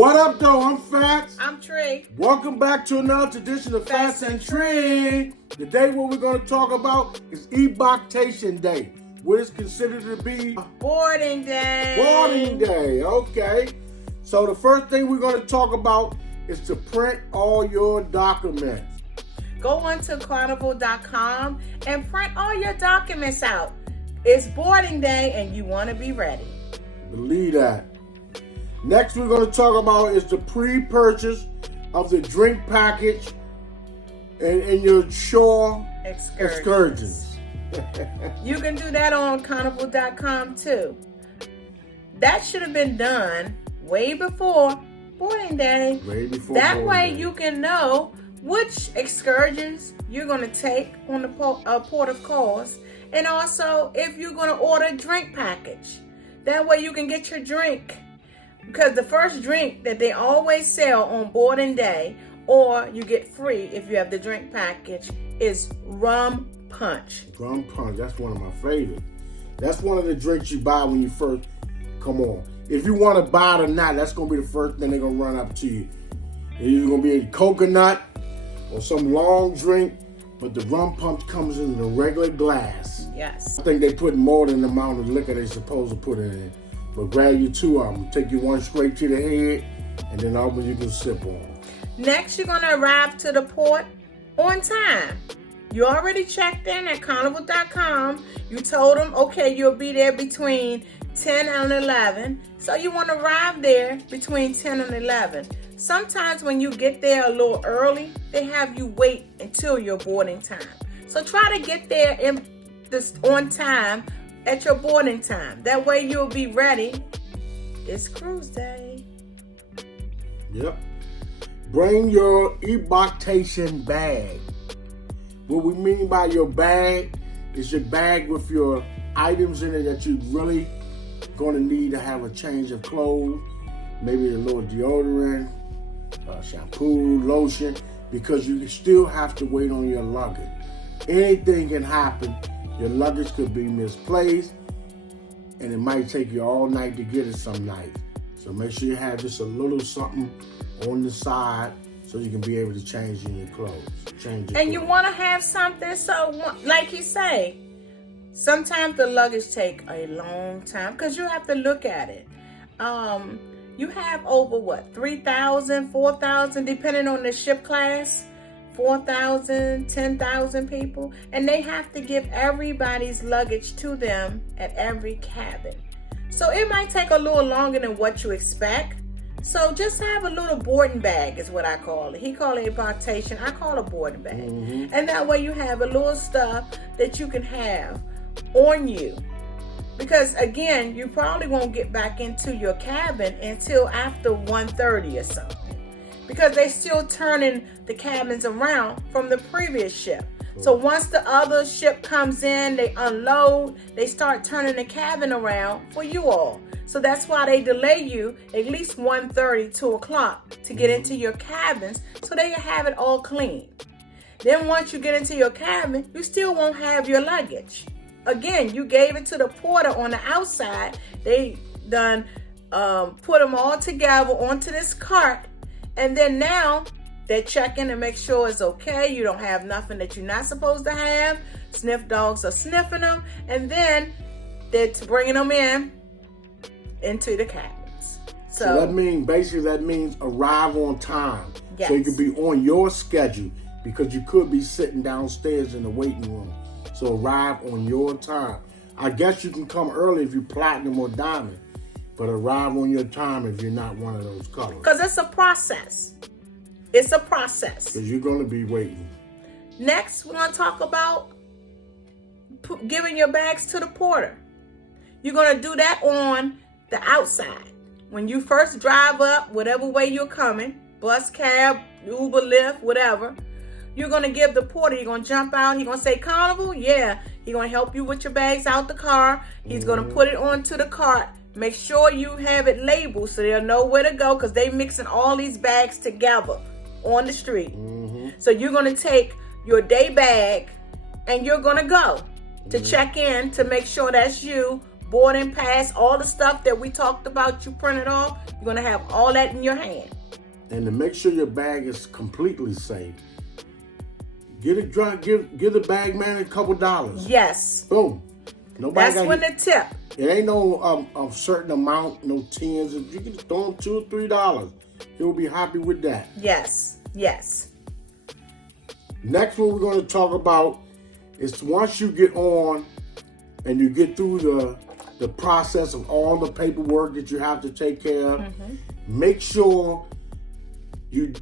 What up, though? I'm Fats. I'm Tree. Welcome back to another edition of Fats and Tree. Today, what we're going to talk about is impactation day, what is considered to be boarding day. Boarding day, okay. So the first thing we're going to talk about is to print all your documents. Go on to carnival.com and print all your documents out. It's boarding day and you want to be ready. Believe that. Next we're going to talk about is the pre-purchase of the drink package and your shore excursions. You can do that on carnival.com too. That should have been done way before boarding day. Way before that boarding way day. You can know which excursions you're going to take on the port of calls, and also if you're going to order a drink package. That way you can get your drink. Because the first drink that they always sell on boarding day, or you get free if you have the drink package, is rum punch. Rum punch, that's one of my favorites. That's one of the drinks you buy when you first come on. If you want to buy it or not, that's going to be the first thing they're going to run up to you. It's either going to be a coconut or some long drink, but the rum punch comes in a regular glass. Yes. I think they put more than the amount of liquor they're supposed to put in it. But grab you two of them, take you one straight to the head, and then all you can sip on. Next, you're going to arrive to the port on time. You already checked in at carnival.com. You told them, okay, you'll be there between 10 and 11. So you want to arrive there between 10 and 11. Sometimes when you get there a little early, they have you wait until your boarding time. So try to get there on time at your boarding time. That way you'll be ready. It's cruise day. Yep. Bring your impactation bag. What we mean by your bag is your bag with your items in it that you really going to need to have a change of clothes, maybe a little deodorant, shampoo, lotion, because you still have to wait on your luggage. Anything can happen. Your luggage could be misplaced, and it might take you all night to get it some nights. So make sure you have just a little something on the side so you can be able to change in your clothes. You want to have something, so like you say, sometimes the luggage take a long time because you have to look at it. You have over 3,000, 4,000, depending on the ship class. 4,000, 10,000 people, and they have to give everybody's luggage to them at every cabin. So it might take a little longer than what you expect. So just have a little boarding bag is what I call it. He called it impactation. I call it a boarding bag. Mm-hmm. And that way you have a little stuff that you can have on you. Because again, you probably won't get back into your cabin until after 1:30 or something. Because they're still turning the cabins around from the previous ship. So once the other ship comes in, they unload, they start turning the cabin around for you all. So that's why they delay you at least 1:30, 2 o'clock to get into your cabins so they can have it all clean. Then once you get into your cabin, you still won't have your luggage. Again, you gave it to the porter on the outside. They done put them all together onto this cart. And then now they're checking to make sure it's okay. You don't have nothing that you're not supposed to have. Sniff dogs are sniffing them. And then they're bringing them into the cabins. So that means arrive on time. Yes. So you can be on your schedule because you could be sitting downstairs in the waiting room. So arrive on your time. I guess you can come early if you're platinum or diamond. But arrive on your time if you're not one of those colors. Because it's a process. It's a process. Because you're going to be waiting. Next, we're going to talk about giving your bags to the porter. You're going to do that on the outside. When you first drive up, whatever way you're coming, bus, cab, Uber, Lyft, whatever, you're going to give the porter, you're going to jump out, he's going to say, Carnival? Yeah. He's going to help you with your bags out the car. He's going to put it onto the cart. Make sure you have it labeled so they'll know where to go because they mixing all these bags together on the street. Mm-hmm. So you're going to take your day bag and you're going to go to check in to make sure that's you boarding pass, all the stuff that we talked about, you printed off, you're going to have all that in your hand. And to make sure your bag is completely safe, give the bag man a couple dollars. Yes. Boom. That's when the tip. It ain't no certain amount, no tens. If you can throw him $2 or $3, he'll be happy with that. Yes. Yes. Next, what we're going to talk about is once you get on and you get through the process of all the paperwork that you have to take care of, make sure you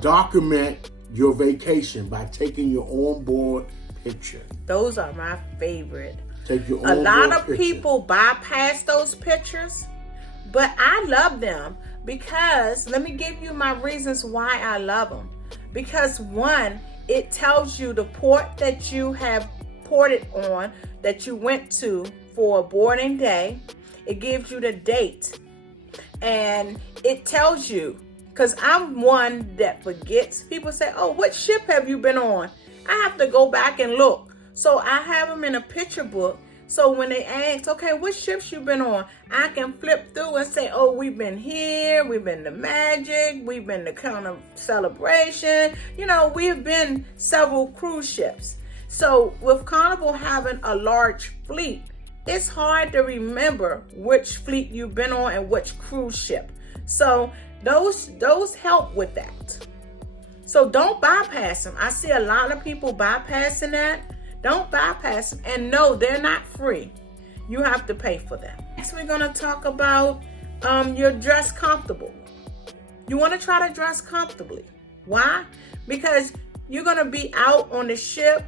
document your vacation by taking your onboard picture. Those are my favorite. Take your A lot of picture. people bypass those pictures, but I love them because, let me give you my reasons why I love them. Because one, it tells you the port that you have ported on, that you went to for a boarding day. It gives you the date, and it tells you, because I'm one that forgets. People say, oh, what ship have you been on? I have to go back and look. So I have them in a picture book. So when they ask, okay, what ships you been on? I can flip through and say, oh, we've been here. We've been to Magic. We've been to Carnival Celebration. You know, we've been several cruise ships. So with Carnival having a large fleet, it's hard to remember which fleet you've been on and which cruise ship. So those help with that. So don't bypass them. I see a lot of people bypassing that. Don't bypass them. And no, they're not free. You have to pay for them. Next, we're going to talk about your dress comfortable. You want to try to dress comfortably. Why? Because you're going to be out on the ship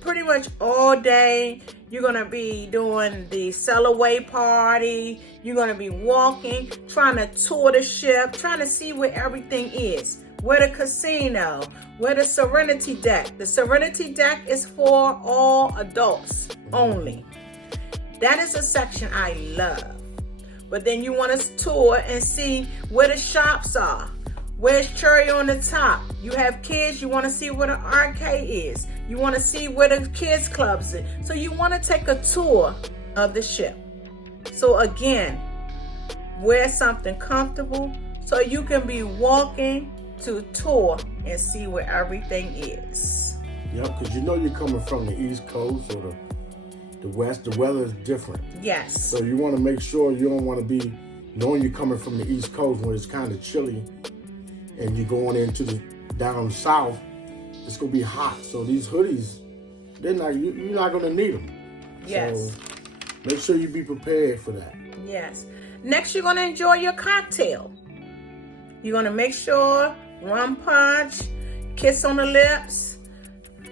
pretty much all day. You're going to be doing the sail away party. You're going to be walking, trying to tour the ship, trying to see where everything is. Where the casino, where the Serenity Deck. The Serenity Deck is for all adults only. That is a section I love. But then you want to tour and see where the shops are. Where's Cherry on the Top? You have kids, you want to see where the arcade is. You want to see where the kids clubs is. So you want to take a tour of the ship. So again, wear something comfortable so you can be walking to tour and see where everything is. Yeah, because you know you're coming from the East Coast or the West. The weather is different. Yes. So you want to make sure you don't want to be knowing you're coming from the East Coast when it's kind of chilly and you're going into the down south, it's going to be hot. So these hoodies, you're not going to need them. Yes. So make sure you be prepared for that. Yes. Next, you're going to enjoy your cocktail. You're going to make sure rum punch, kiss on the lips,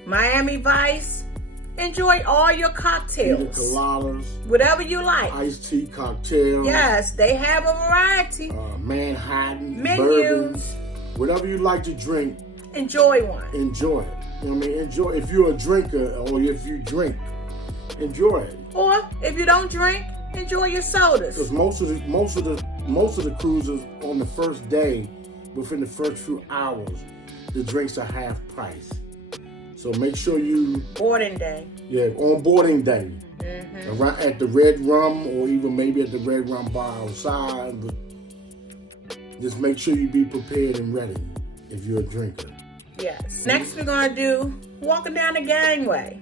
Miami Vice. Enjoy all your cocktails. Pina coladas. Whatever you like. Iced tea cocktails. Yes, they have a variety. Manhattan. Menus. Bourbons. Whatever you like to drink. Enjoy one. Enjoy it. You know what I mean? Enjoy. If you're a drinker or if you drink, enjoy it. Or if you don't drink, enjoy your sodas. Because most of the cruises on the first day, within the first few hours, the drinks are half price. So make sure you boarding day. Yeah, on boarding day. Around at the Red Rum or even maybe at the Red Rum bar outside. But just make sure you be prepared and ready if you're a drinker. Yes. Next we're gonna do walking down the gangway.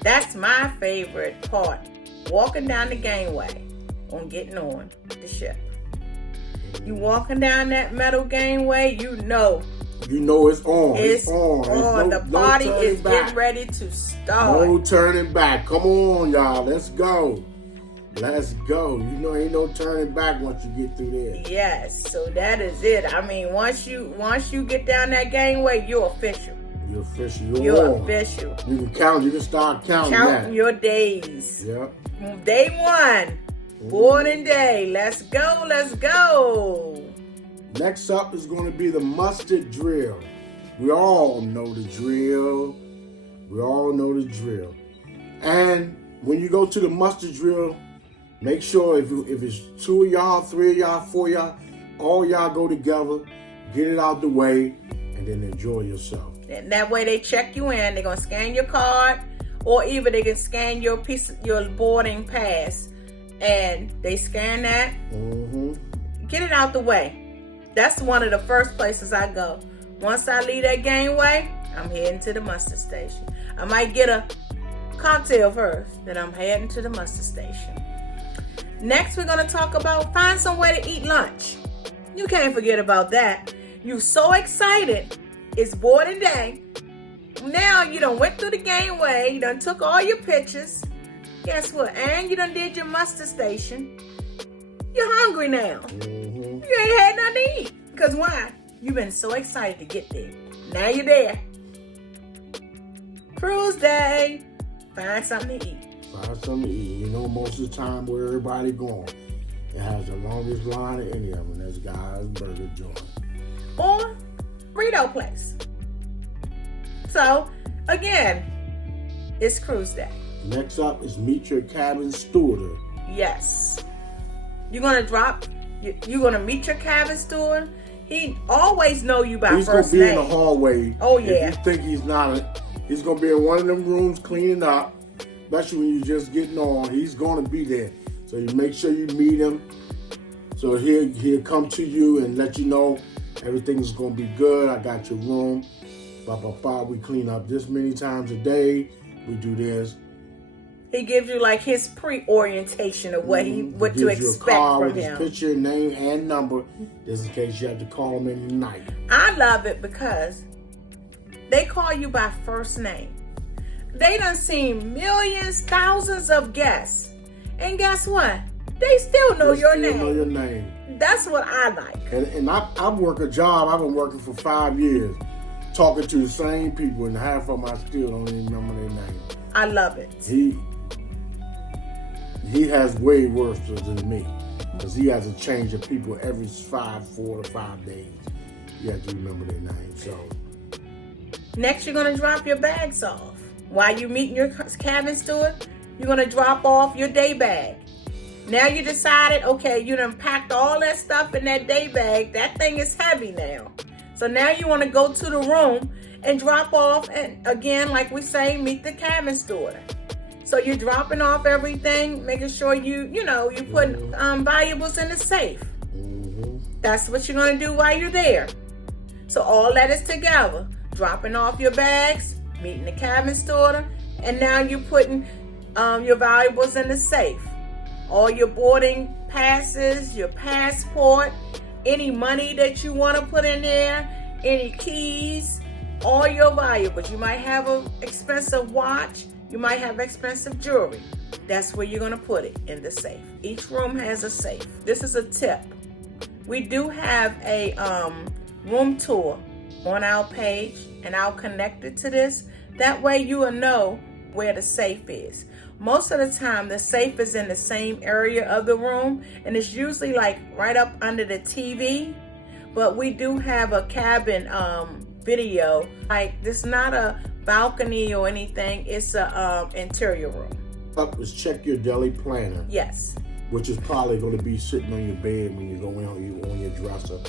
That's my favorite part. Walking down the gangway on getting on the ship. You walking down that metal gangway, you know it's on. It's on. No, the party no is back. getting ready to start. No turning back. Come on, y'all. Let's go. Let's go. You know, ain't no turning back once you get through there. Yes. So that is it. I mean, once you get down that gangway, you're official. You're official. You're official. You can count. You can start counting your days. Yeah. Day one. Boarding day. Let's go. Let's go. Next up is going to be the mustard drill. We all know the drill. And when you go to the mustard drill, make sure if it's 2 of y'all, 3 of y'all, 4 of y'all, all y'all go together, get it out the way, and then enjoy yourself. And that way they check you in. They're going to scan your card, or either they can scan your boarding pass and they scan that. Get it out the way. That's one of the first places I go. Once I leave that Gangway, I'm heading to the muster station. I might get a cocktail first, then I'm heading to the muster station. Next, we're going to talk about find somewhere to eat lunch. You can't forget about that. You're so excited. It's boarding day. Now you done went through the Gangway. You done took all your pictures. Guess what? And you done did your muster station. You're hungry now. You ain't had nothing to eat. Because why? You've been so excited to get there. Now you're there. Cruise day. Find something to eat. Find something to eat. You know, most of the time where everybody going, it has the longest line of any of them. That's Guy's Burger Joint. Or burrito place. So, again, it's cruise day. Next up is meet your cabin steward. Yes. You're gonna meet your cabin steward. He always know you by first name. He's gonna be in the hallway. Oh yeah. If you think he's not, he's gonna be in one of them rooms cleaning up. Especially when you're just getting on, he's gonna be there. So you make sure you meet him. So he'll come to you and let you know everything's gonna be good. I got your room. Blah blah blah. We clean up this many times a day. We do this. He gives you like his pre-orientation of what to expect a card from with him. His picture, name, and number, just in case you have to call him in the night. I love it because they call you by first name. They done seen millions, thousands of guests, and guess what? They still know your name. Know your name. That's what I like. And I work a job. I've been working for 5 years, talking to the same people, and half of them I still don't even remember their name. I love it. He has way worse than me because he has a change of people every 4 to 5 days. You have to remember their name. So next, you're gonna drop your bags off. While you meeting your cabin steward, you're gonna drop off your day bag. Now you decided, okay, you done packed all that stuff in that day bag. That thing is heavy now. So now you want to go to the room and drop off, and again, like we say, meet the cabin steward. So you're dropping off everything, making sure you put valuables in the safe. That's what you're gonna do while you're there. So all that is together, dropping off your bags, meeting the cabin steward, and now you're putting your valuables in the safe. All your boarding passes, your passport, any money that you want to put in there, any keys, all your valuables. You might have an expensive watch. You might have expensive jewelry. That's where you're going to put it, in the safe. Each room has a safe. This is a tip. We do have a room tour on our page, and I'll connect it to this. That way you will know where the safe is. Most of the time, the safe is in the same area of the room, and it's usually like right up under the TV. But we do have a cabin video. Like, this is not a balcony or anything. It's a interior room. Up is check your daily planner. Yes. Which is probably going to be sitting on your bed when you go in, on your dresser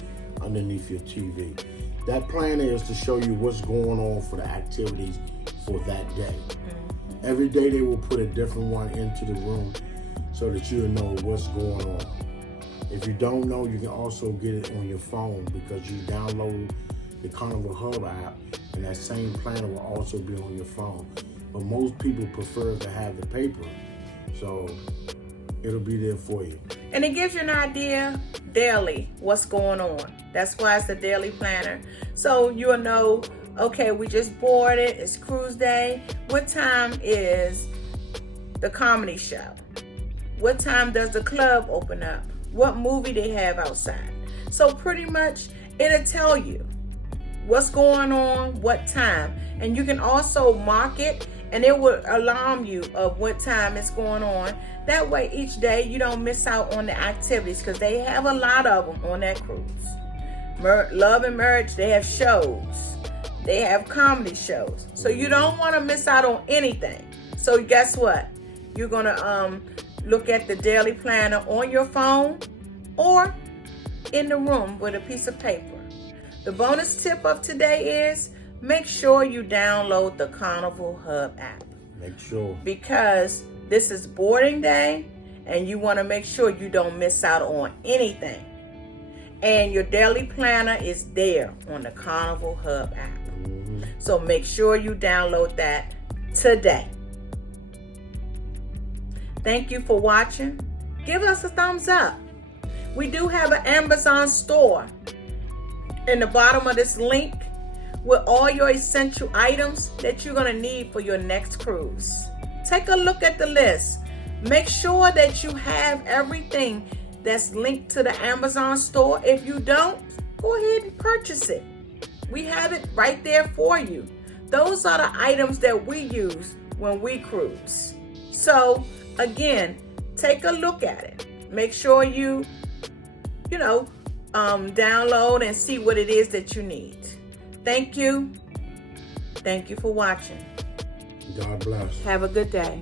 underneath your TV. That planner is to show you what's going on for the activities for that day. Every day they will put a different one into the room so that you'll know what's going on. If you don't know, you can also get it on your phone because you download the Carnival Hub app, and that same planner will also be on your phone. But most people prefer to have the paper, so it'll be there for you. And it gives you an idea daily what's going on. That's why it's the daily planner. So you'll know, okay, we just boarded, it's cruise day. What time is the comedy show? What time does the club open up? What movie they have outside? So pretty much it'll tell you what's going on, what time. And you can also mark it, and it will alarm you of what time it's going on. That way each day you don't miss out on the activities, because they have a lot of them on that cruise. Love and Marriage, they have shows. They have comedy shows. So you don't want to miss out on anything. So guess what? You're going to look at the daily planner on your phone or in the room with a piece of paper. The bonus tip of today is make sure you download the Carnival Hub app. Make sure. Because this is boarding day, and you want to make sure you don't miss out on anything. And your daily planner is there on the Carnival Hub app. So make sure you download that today. Thank you for watching. Give us a thumbs up. We do have an Amazon store in the bottom of this link with all your essential items that you're going to need for your next cruise. Take a look at the list. Make sure that you have everything that's linked to the Amazon store. If you don't, go ahead and purchase it. We have it right there for you. Those are the items that we use when we cruise. So again, take a look at it. Make sure you download and see what it is that you need. Thank you. Thank you for watching. God bless. Have a good day.